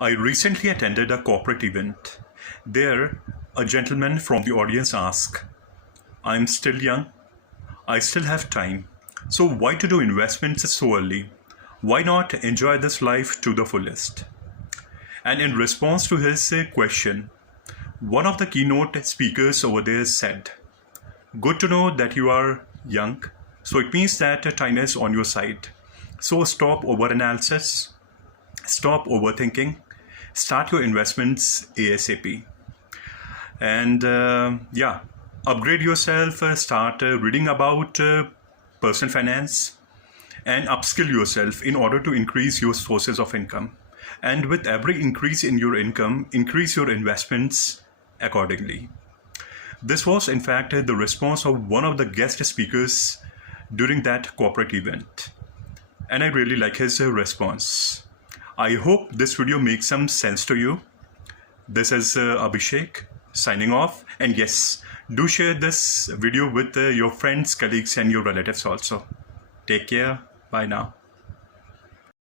I recently attended a corporate event. There, a gentleman from the audience asked, I'm still young, I still have time, so why to do investments so early? Why not enjoy this life to the fullest? And in response to his question, one of the keynote speakers over there said, good to know that you are young, so it means that time is on your side. So stop overanalysis, stop overthinking, start your investments ASAP. And upgrade yourself, start reading about personal finance, and upskill yourself in order to increase your sources of income. And with every increase in your income, increase your investments accordingly. This was in fact the response of one of the guest speakers during that corporate event. And I really like his response. I hope this video makes some sense to you. This is Abhishek signing off. And yes, do share this video with your friends, colleagues, and your relatives also. Take care. Bye now.